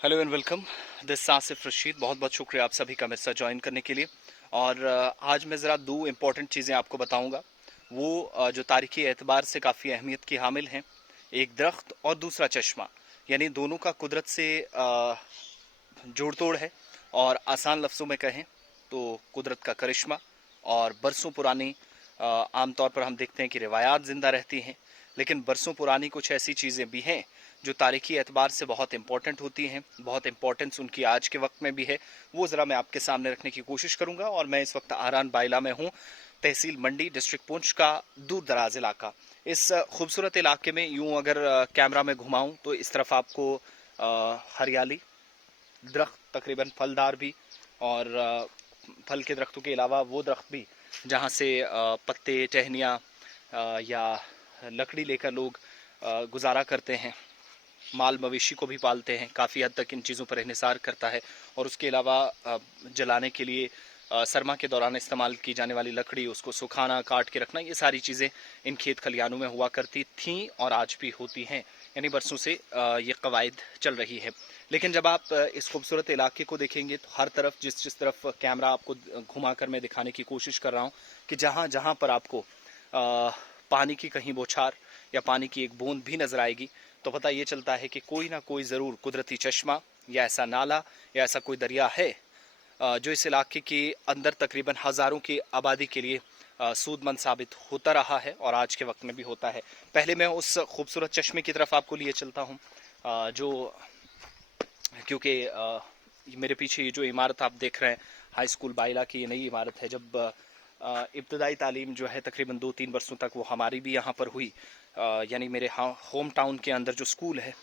Hello and welcome. This Asif Rashid. बहुत बहुत शुक्रिया आप सभी का मेरे साथ ज्वाइन करने के लिए। और आज मैं ज़रा दो इम्पॉर्टेंट चीज़ें आपको बताऊंगा। वो जो तारीखी एतबार से काफ़ी अहमियत की हामिल हैं। एक दरख्त और दूसरा चश्मा, यानी दोनों का कुदरत से जोड़ तोड़ है। और आसान लफ्ज़ों में कहें तो कुदरत का करिश्मा। और बरसों पुरानी आमतौर पर हम देखते हैं कि रिवायात ज़िंदा रहती हैं, लेकिन बरसों पुरानी कुछ ऐसी चीज़ें भी हैं जो तारीखी एतबार से बहुत इंपॉर्टेंट होती हैं। बहुत इंपॉर्टेंस उनकी आज के वक्त में भी है। वो ज़रा मैं आपके सामने रखने की कोशिश करूँगा। और मैं इस वक्त आरान बाइला में हूँ, तहसील मंडी, डिस्ट्रिक्ट पुंछ का दूर दराज इलाका। इस खूबसूरत इलाके में यूं अगर कैमरा में घुमाऊं तो इस तरफ आपको हरियाली, दरख्त तकरीबन फलदार भी, और फल के दरख्तों के अलावा वो दरख्त भी जहाँ से पत्ते, टहनियाँ या लकड़ी लेकर लोग गुजारा करते हैं, माल मवेशी को भी पालते हैं। काफ़ी हद तक इन चीज़ों पर इन्हिसार करता है। और उसके अलावा जलाने के लिए सरमा के दौरान इस्तेमाल की जाने वाली लकड़ी, उसको सुखाना, काट के रखना, ये सारी चीज़ें इन खेत खलियानों में हुआ करती थीं और आज भी होती हैं। यानी बरसों से ये कवायद चल रही है। लेकिन जब आप इस खूबसूरत इलाके को देखेंगे तो हर तरफ, जिस जिस तरफ कैमरा आपको घुमा कर मैं दिखाने की कोशिश कर रहा हूँ, कि जहाँ जहाँ पर आपको पानी की कहीं बौछार या पानी की एक बूंद भी नजर आएगी, तो पता ये चलता है कि कोई ना कोई ज़रूर कुदरती चश्मा या ऐसा नाला या ऐसा कोई दरिया है जो इस इलाके के अंदर तकरीबन हज़ारों की आबादी के लिए सूदमंद साबित होता रहा है और आज के वक्त में भी होता है। पहले मैं उस खूबसूरत चश्मे की तरफ आपको लिए चलता हूँ, जो, क्योंकि मेरे पीछे ये जो इमारत आप देख रहे हैं, हाई स्कूल बाइला की ये नई इमारत है। जब इब्तदाई तालीम जो है तकरीबन 2-3 वर्षों तक वो हमारी भी यहाँ पर हुई, यानी मेरे होम टाउन के अंदर जो स्कूल है,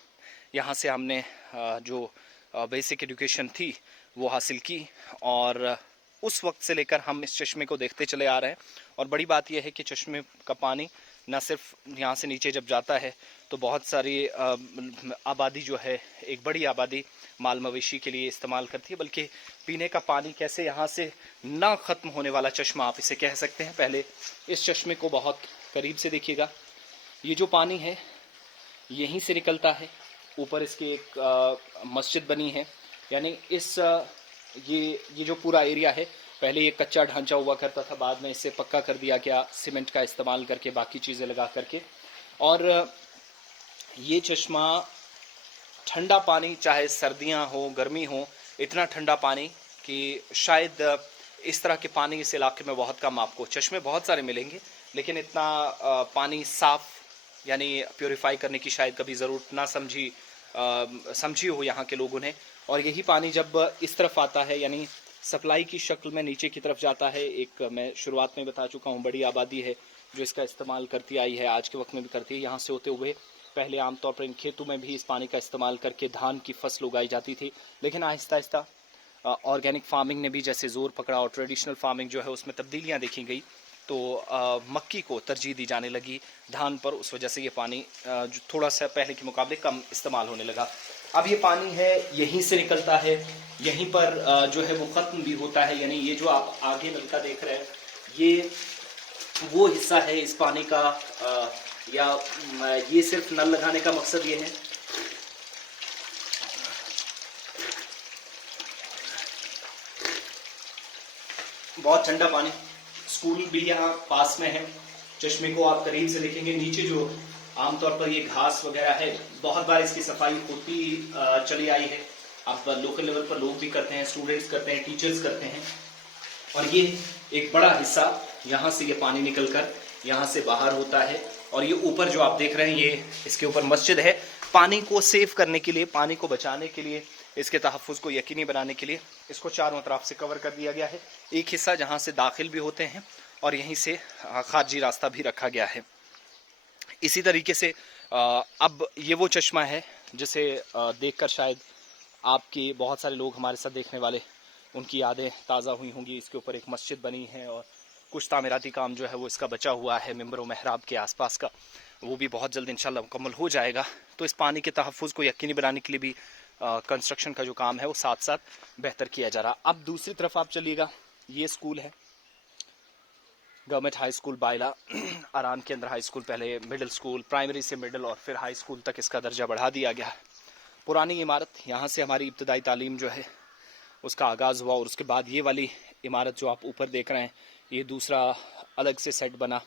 यहाँ से हमने जो बेसिक एजुकेशन थी वो हासिल की। और उस वक्त से लेकर हम इस चश्मे को देखते चले आ रहे हैं। और बड़ी बात यह है कि चश्मे का पानी न सिर्फ यहाँ से नीचे जब जाता है तो बहुत सारी आबादी जो है, एक बड़ी आबादी माल मवेशी के लिए इस्तेमाल करती है, बल्कि पीने का पानी कैसे यहाँ से ना ख़त्म होने वाला चश्मा आप इसे कह सकते हैं। पहले इस चश्मे को बहुत करीब से देखिएगा। ये जो पानी है यहीं से निकलता है। ऊपर इसके एक मस्जिद बनी है। यानी इस ये जो पूरा एरिया है, पहले ये कच्चा ढांचा हुआ करता था, बाद में इसे पक्का कर दिया गया सीमेंट का इस्तेमाल करके, बाकी चीज़ें लगा करके। और ये चश्मा ठंडा पानी, चाहे सर्दियां हो गर्मी हो, इतना ठंडा पानी कि शायद इस तरह के पानी इस इलाके में बहुत कम आपको, चश्मे बहुत सारे मिलेंगे लेकिन इतना पानी साफ यानी प्योरीफाई करने की शायद कभी ज़रूरत ना समझी हो यहाँ के लोगों ने। और यही पानी जब इस तरफ आता है, यानी सप्लाई की शक्ल में नीचे की तरफ जाता है। एक मैं शुरुआत में बता चुका हूँ, बड़ी आबादी है जो इसका इस्तेमाल करती आई है, आज के वक्त में भी करती है। यहाँ से होते हुए पहले आमतौर पर इन खेतों में भी इस पानी का इस्तेमाल करके धान की फसल उगाई जाती थी, लेकिन आहिस्ता आहिस्ता ऑर्गेनिक फार्मिंग ने भी जैसे जोर पकड़ा और ट्रेडिशनल फार्मिंग जो है उसमें तब्दीलियां देखी गई, तो मक्की को तरजीह दी जाने लगी धान पर। उस वजह से ये पानी जो थोड़ा सा पहले के मुकाबले कम इस्तेमाल होने लगा। अब ये पानी है यहीं से निकलता है, यहीं पर जो है वो ख़त्म भी होता है। यानी ये जो आप आगे नलका देख रहे हैं, ये वो हिस्सा है इस पानी का, या ये सिर्फ नल लगाने का मकसद ये है। बहुत ठंडा पानी। स्कूल भी यहाँ पास में है। चश्मे को आप करीब से देखेंगे, नीचे जो आमतौर पर ये घास वगैरह है, बहुत बार इसकी सफाई होती चली आई है। आप लोकल लेवल पर लोग भी करते हैं, स्टूडेंट्स करते हैं, टीचर्स करते हैं। और ये एक बड़ा हिस्सा यहाँ से ये पानी निकलकर यहाँ से बाहर होता है। और ये ऊपर जो आप देख रहे हैं, ये इसके ऊपर मस्जिद है। पानी को सेव करने के लिए, पानी को बचाने के लिए, इसके तहफ़्फ़ुज़ को यकीनी बनाने के लिए इसको चारों तरफ से कवर कर दिया गया है। एक हिस्सा जहाँ से दाखिल भी होते हैं और यहीं से खारजी रास्ता भी रखा गया है। इसी तरीके से अब ये वो चश्मा है जिसे देखकर शायद आपके बहुत सारे लोग हमारे साथ देखने वाले, उनकी यादें ताज़ा हुई होंगी। इसके ऊपर एक मस्जिद बनी है और कुछ तामीराती काम जो है वो इसका बचा हुआ है मिंबर व महराब के आसपास का, वो भी बहुत जल्द इंशाल्लाह मुकम्मल हो जाएगा। तो इस पानी के तहफ़्फ़ुज़ को यकीनी बनाने के लिए भी कंस्ट्रक्शन का जो काम है वो साथ साथ बेहतर किया जा रहा। अब दूसरी तरफ आप चलिएगा, ये स्कूल है गवर्नमेंट हाई स्कूल बाइला। आरान के अंदर हाई स्कूल, पहले मिडिल स्कूल, प्राइमरी से मिडिल और फिर हाई स्कूल तक इसका दर्जा बढ़ा दिया गया है। पुरानी इमारत, यहाँ से हमारी इब्तदाई तालीम जो है उसका आगाज़ हुआ। और उसके बाद ये वाली इमारत जो आप ऊपर देख रहे हैं, ये दूसरा अलग से सेट बना।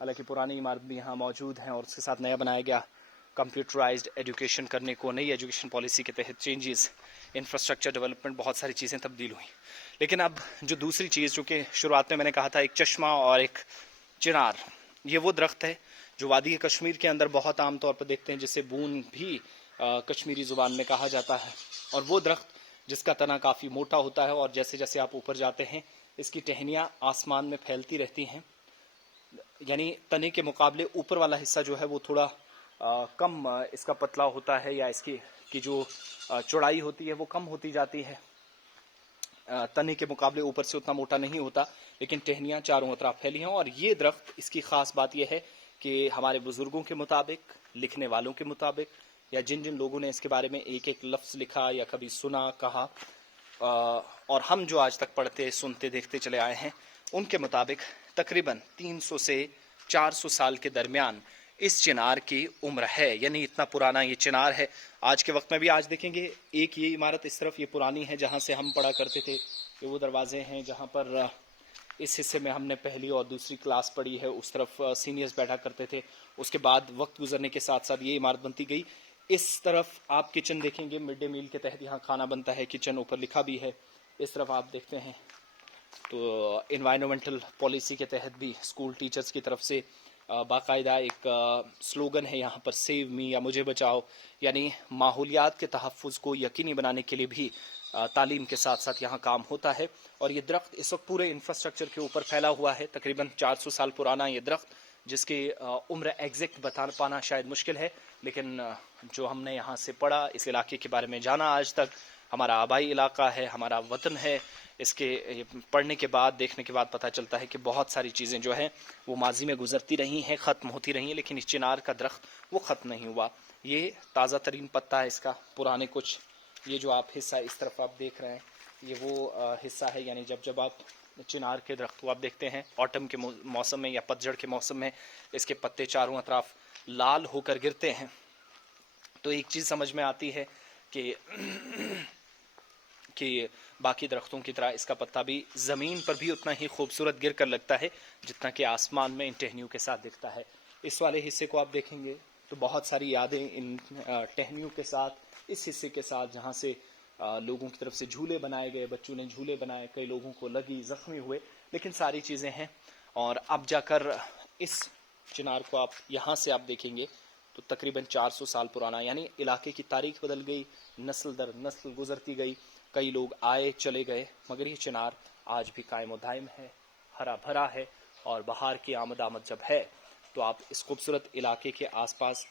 हालांकि पुरानी इमारत भी यहाँ मौजूद है और उसके साथ नया बनाया गया कंप्यूटराइज्ड एजुकेशन करने को, नई एजुकेशन पॉलिसी के तहत चेंजेस, इंफ्रास्ट्रक्चर डेवलपमेंट, बहुत सारी चीज़ें तब्दील हुई। लेकिन अब जो दूसरी चीज़, जो कि शुरुआत में मैंने कहा था, एक चश्मा और एक चिनार, ये वो दरख्त है जो वादी कश्मीर के अंदर बहुत आम तौर पर देखते हैं, जिसे बून भी कश्मीरी ज़ुबान में कहा जाता है। और वो दरख्त जिसका तना काफ़ी मोटा होता है और जैसे जैसे आप ऊपर जाते हैं इसकी टहनियाँ आसमान में फैलती रहती हैं। यानी तने के मुकाबले ऊपर वाला हिस्सा जो है वो थोड़ा कम इसका पतला होता है, या इसकी की जो चौड़ाई होती है वो कम होती जाती है। तने के मुकाबले ऊपर से उतना मोटा नहीं होता, लेकिन टहनियाँ चारों तरफ फैली हैं। और ये दरख्त, इसकी ख़ास बात यह है कि हमारे बुज़ुर्गों के मुताबिक, लिखने वालों के मुताबिक, या जिन जिन लोगों ने इसके बारे में एक एक लफ्ज़ लिखा या कभी सुना, कहा, और हम जो आज तक पढ़ते, सुनते, देखते चले आए हैं, उनके मुताबिक तकरीबन 300 से 400 साल के दरमियान इस चिनार की उम्र है। यानी इतना पुराना ये चिनार है। आज के वक्त में भी, आज देखेंगे एक ये इमारत इस तरफ ये पुरानी है जहाँ से हम पढ़ा करते थे, ये वो दरवाजे हैं जहाँ पर इस हिस्से में हमने पहली और दूसरी क्लास पढ़ी है, उस तरफ सीनियर्स बैठा करते थे। उसके बाद वक्त गुजरने के साथ साथ ये इमारत बनती गई। इस तरफ आप किचन देखेंगे, मिड डे मील के तहत यहाँ खाना बनता है, किचन ऊपर लिखा भी है। इस तरफ आप देखते हैं तो इन्वायरमेंटल पॉलिसी के तहत भी स्कूल टीचर्स की तरफ से बाकायदा एक स्लोगन है यहाँ पर, सेव मी, या मुझे बचाओ, यानी माहौलियात के तहफ़्फ़ुज़ को यकीनी बनाने के लिए भी तालीम के साथ साथ यहाँ काम होता है। और ये दरख्त इस वक्त पूरे इंफ्रास्ट्रक्चर के ऊपर फैला हुआ है। तकरीबन 400 साल पुराना ये दरख्त, जिसकी उम्र एग्जैक्ट बता पाना शायद मुश्किल है, लेकिन जो हमने यहाँ से पढ़ा, इस इलाके के बारे में जाना, आज तक हमारा आबाई इलाका है, हमारा वतन है, इसके पढ़ने के बाद, देखने के बाद पता चलता है कि बहुत सारी चीज़ें जो हैं वो माजी में गुजरती रही हैं, ख़त्म होती रही हैं, लेकिन इस चिनार का दरख्त वो ख़त्म नहीं हुआ। ये ताज़ा तरीन पत्ता है इसका। पुराने कुछ, ये जो आप हिस्सा इस तरफ आप देख रहे हैं, ये वो हिस्सा है, यानी जब जब आप चिनार के दरख्त को आप देखते हैं ऑटम के मौसम में या पतझड़ के मौसम में, इसके पत्ते चारों तरफ लाल होकर गिरते हैं, तो एक चीज़ समझ में आती है कि बाकी दरख्तों की तरह इसका पत्ता भी ज़मीन पर भी उतना ही खूबसूरत गिर कर लगता है जितना कि आसमान में इन टहनियों के साथ दिखता है। इस वाले हिस्से को आप देखेंगे तो बहुत सारी यादें इन टहनियों के साथ, इस हिस्से के साथ, जहाँ से लोगों की तरफ से झूले बनाए गए, बच्चों ने झूले बनाए, कई लोगों को लगी, ज़ख्मी हुए, लेकिन सारी चीज़ें हैं। और अब जाकर इस चिनार को आप यहाँ से आप देखेंगे तो तकरीबन 400 साल पुराना, यानी इलाके की तारीख बदल गई, नस्ल दर नस्ल गुजरती गई, कई लोग आए चले गए, मगर ये चिनार आज भी कायम दायम है, हरा भरा है। और बाहर की आमद जब है तो आप इस खूबसूरत इलाके के आसपास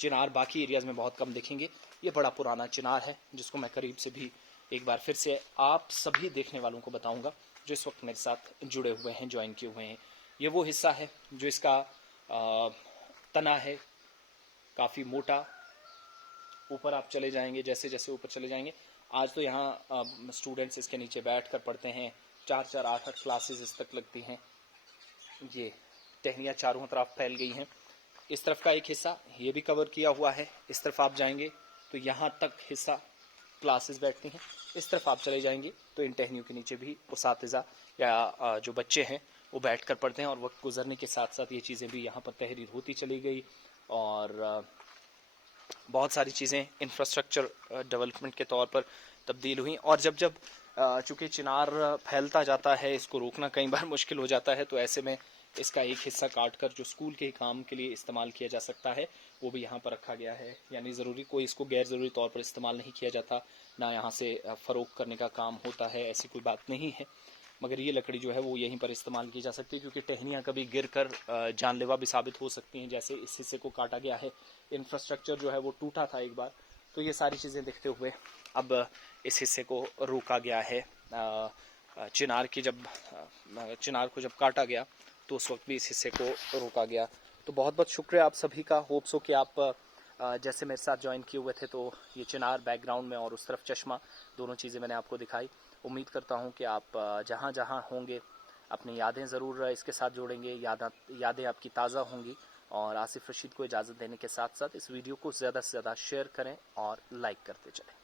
चिनार बाकी एरियाज़ में बहुत कम देखेंगे। ये बड़ा पुराना चिनार है, जिसको मैं करीब से भी एक बार फिर से आप सभी देखने वालों को बताऊंगा जो इस वक्त मेरे साथ जुड़े हुए हैं, ज्वाइन किए हुए हैं। ये वो हिस्सा है जो इसका तना है, काफ़ी मोटा। ऊपर आप चले जाएंगे, जैसे जैसे ऊपर चले जाएंगे, आज तो यहाँ स्टूडेंट्स इसके नीचे बैठ कर पढ़ते हैं, 4-4, 8-8 क्लासेस इस तक लगती हैं। ये टहनियाँ चारों तरफ फैल गई हैं। इस तरफ का एक हिस्सा ये भी कवर किया हुआ है। इस तरफ आप जाएंगे तो यहाँ तक हिस्सा क्लासेस बैठती हैं। इस तरफ आप चले जाएंगे तो इन टहनियों के नीचे भी उसातिज़ा या जो बच्चे हैं वो बैठ कर पढ़ते हैं। और वक्त गुजरने के साथ साथ ये चीज़ें भी यहाँ पर तहरीर होती चली गई और बहुत सारी चीज़ें इंफ्रास्ट्रक्चर डेवलपमेंट के तौर पर तब्दील हुई। और जब जब चूँकि चिनार फैलता जाता है, इसको रोकना कई बार मुश्किल हो जाता है, तो ऐसे में इसका एक हिस्सा काट कर जो स्कूल के काम के लिए इस्तेमाल किया जा सकता है वो भी यहाँ पर रखा गया है। यानी ज़रूरी कोई इसको गैर ज़रूरी तौर पर इस्तेमाल नहीं किया जाता, ना यहाँ से फ़रोख्त करने का काम होता है, ऐसी कोई बात नहीं है। मगर ये लकड़ी जो है वो यहीं पर इस्तेमाल की जा सकती है, क्योंकि टहनियाँ कभी गिर कर जानलेवा भी साबित हो सकती हैं। जैसे इस हिस्से को काटा गया है, इंफ्रास्ट्रक्चर जो है वो टूटा था एक बार, तो ये सारी चीज़ें देखते हुए अब इस हिस्से को रोका गया है। चिनार को जब काटा गया तो उस वक्त भी इस हिस्से को रोका गया। तो बहुत बहुत शुक्रिया आप सभी का। होप्स हो कि आप जैसे मेरे साथ ज्वाइन किए हुए थे, तो ये चिनार बैकग्राउंड में और उस तरफ चश्मा, दोनों चीज़ें मैंने आपको दिखाई। उम्मीद करता हूँ कि आप जहाँ जहाँ होंगे अपनी यादें ज़रूर इसके साथ जोड़ेंगे, यादें आपकी ताज़ा होंगी और आसिफ रशीद को इजाज़त देने के साथ साथ इस वीडियो को ज़्यादा से ज़्यादा शेयर करें और लाइक करते चलें।